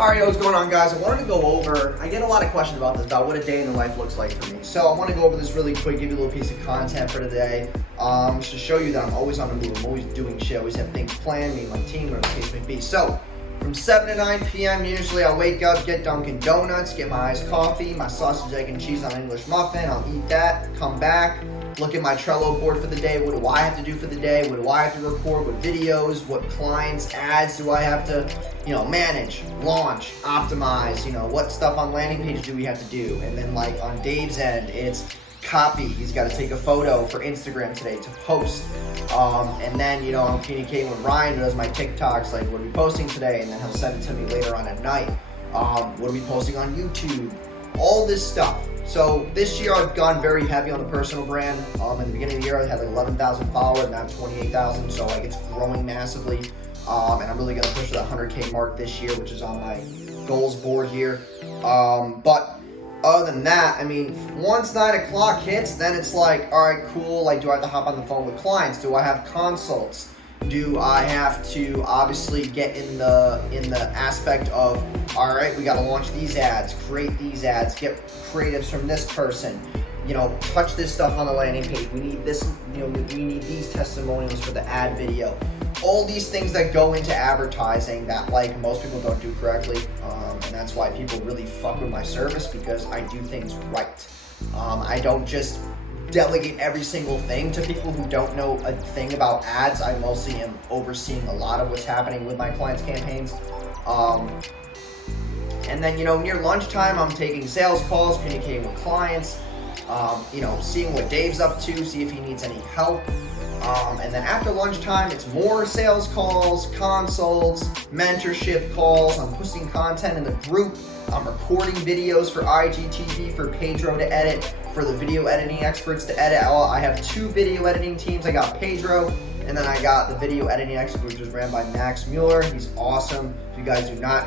Alright, what's going on, guys? I wanted to go over, I get a lot of questions about this, about what a day in the life looks like for me. So I want to go over this really quick, give you a little piece of content for today, to show you that I'm always on the move, I'm always doing shit, I always have things planned, me and my team, whatever the case may be. So, from 7 to 9 p.m. usually I'll wake up, get Dunkin' Donuts, get my iced coffee, my sausage, egg, and cheese on English muffin, I'll eat that, come back, look at my Trello board for the day. What do I have to do for the day? What do I have to record? What videos? What clients, ads do I have to, manage, launch, optimize? What stuff on landing pages do we have to do? And then like on Dave's end, it's copy. He's got to take a photo for Instagram today to post. And then, I'm communicating with Ryan, who does my TikToks, like what are we posting today? And then he'll send it to me later on at night. What are we posting on YouTube? All this stuff. So this year I've gone very heavy on the personal brand. In the beginning of the year I had like 11,000 followers, now I have 28,000, so like it's growing massively. And I'm really gonna push to the 100K mark this year, which is on my goals board here. But other than that, once 9 o'clock hits, then it's like, all right, cool. Like, do I have to hop on the phone with clients? Do I have consults? Do I have to obviously get in the aspect of, all right, we got to launch these ads, create these ads, get creatives from this person, touch this stuff on the landing page. We need this, we need these testimonials for the ad video. All these things that go into advertising that like most people don't do correctly, and that's why people really fuck with my service, because I do things right. I don't just delegate every single thing to people who don't know a thing about ads. I mostly am overseeing a lot of what's happening with my clients' campaigns. And then, near lunchtime, I'm taking sales calls, communicating with clients, seeing what Dave's up to, see if he needs any help. And then after lunchtime, it's more sales calls, consults, mentorship calls. I'm posting content in the group. I'm recording videos for IGTV, for Pedro to edit, for the video editing experts to edit. I have 2 video editing teams. I got Pedro, and then I got the video editing expert, which is ran by Max Mueller. He's awesome. If you guys do not,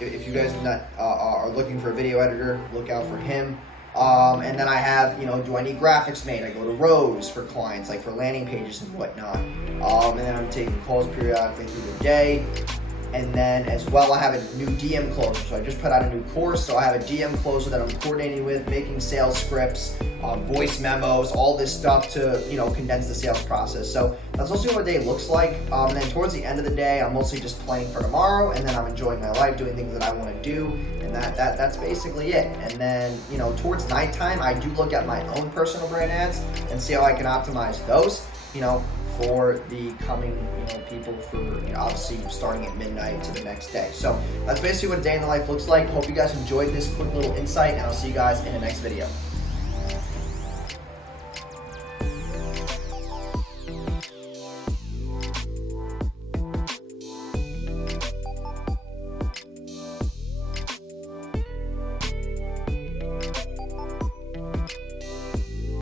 if you guys are looking for a video editor, look out for him. And then I have, do I need graphics made? I go to Rose for clients, like for landing pages and whatnot. And then I'm taking calls periodically through the day. And then as well, I have a new DM closer. So I just put out a new course. So I have a DM closer that I'm coordinating with, making sales scripts, voice memos, all this stuff to, condense the sales process. So that's mostly what a day looks like. And then towards the end of the day, I'm mostly just planning for tomorrow. And then I'm enjoying my life, doing things that I want to do. And that's basically it. And then, towards nighttime, I do look at my own personal brand ads and see how I can optimize those, for the coming, people for, obviously starting at midnight to the next day. So that's basically what a day in the life looks like. Hope you guys enjoyed this quick little insight, and I'll see you guys in the next video.